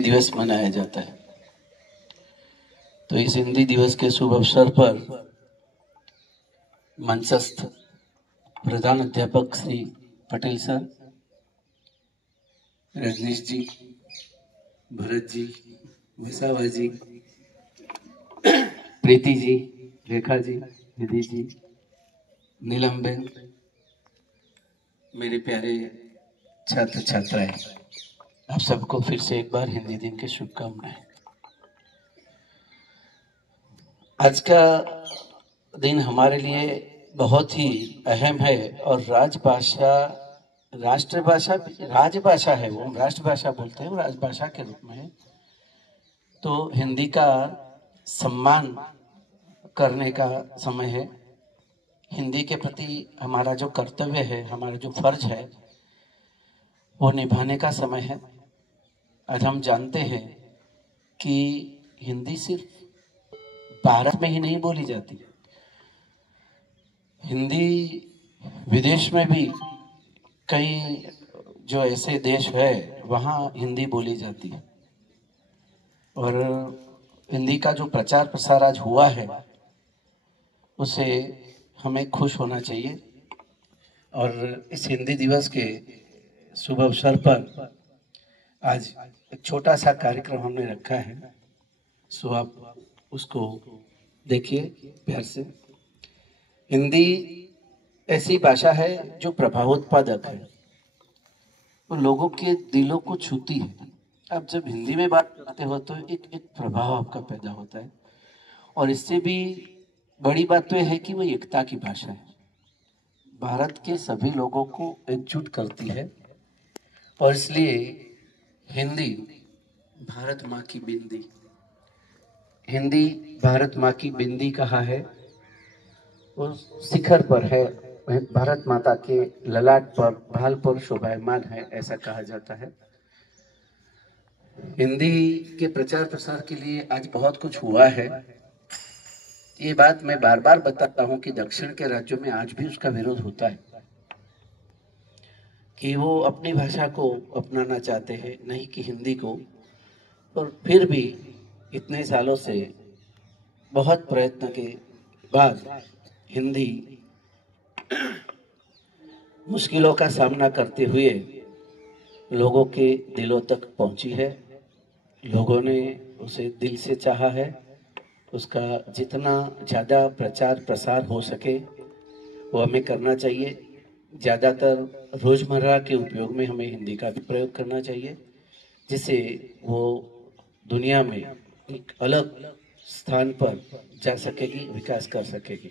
दिवस मनाया जाता है। तो इस हिंदी दिवस के शुभ अवसर पर मंचस्थ प्रधान अध्यापक श्री पटेल सर, रजनीश जी, भरत जी, वसावा जी, प्रीति जी, रेखा जी, निधि जी, नीलम बेन, मेरे प्यारे छात्र छात्राएं, आप सबको फिर से एक बार हिंदी दिन की शुभकामनाएं। आज का दिन हमारे लिए बहुत ही अहम है और राजभाषा है, वो राष्ट्रभाषा बोलते हैं, राजभाषा के रूप में है। तो हिंदी का सम्मान करने का समय है। हिंदी के प्रति हमारा जो कर्तव्य है, हमारा जो फर्ज है, वो निभाने का समय है। आज हम जानते हैं कि हिंदी सिर्फ भारत में ही नहीं बोली जाती, हिंदी विदेश में भी कई जो ऐसे देश है वहाँ हिंदी बोली जाती है। और हिंदी का जो प्रचार प्रसार आज हुआ है उसे हमें खुश होना चाहिए। और इस हिंदी दिवस के शुभ अवसर पर आज एक छोटा सा कार्यक्रम हमने रखा है, सो आप उसको देखिए प्यार से। हिंदी ऐसी भाषा है जो प्रभावोत्पादक है, वो लोगों के दिलों को छूती है। आप जब हिंदी में बात करते हो तो एक प्रभाव आपका पैदा होता है। और इससे भी बड़ी बात तो यह है कि वो एकता की भाषा है, भारत के सभी लोगों को एकजुट करती है। और इसलिए हिंदी भारत माँ की बिंदी, हिंदी भारत माँ की बिंदी कहा है, उस शिखर पर है, भारत माता के ललाट पर भाल पर शोभायमान है, ऐसा कहा जाता है। हिंदी के प्रचार प्रसार के लिए आज बहुत कुछ हुआ है। ये बात मैं बार बार बताता हूँ कि दक्षिण के राज्यों में आज भी उसका विरोध होता है कि वो अपनी भाषा को अपनाना चाहते हैं, नहीं कि हिंदी को। और फिर भी इतने सालों से बहुत प्रयत्न के बाद हिंदी मुश्किलों का सामना करते हुए लोगों के दिलों तक पहुंची है। लोगों ने उसे दिल से चाहा है। उसका जितना ज़्यादा प्रचार प्रसार हो सके वो हमें करना चाहिए। ज़्यादातर रोज़मर्रा के उपयोग में हमें हिंदी का भी प्रयोग करना चाहिए, जिससे वो दुनिया में एक अलग स्थान पर जा सकेगी, विकास कर सकेगी।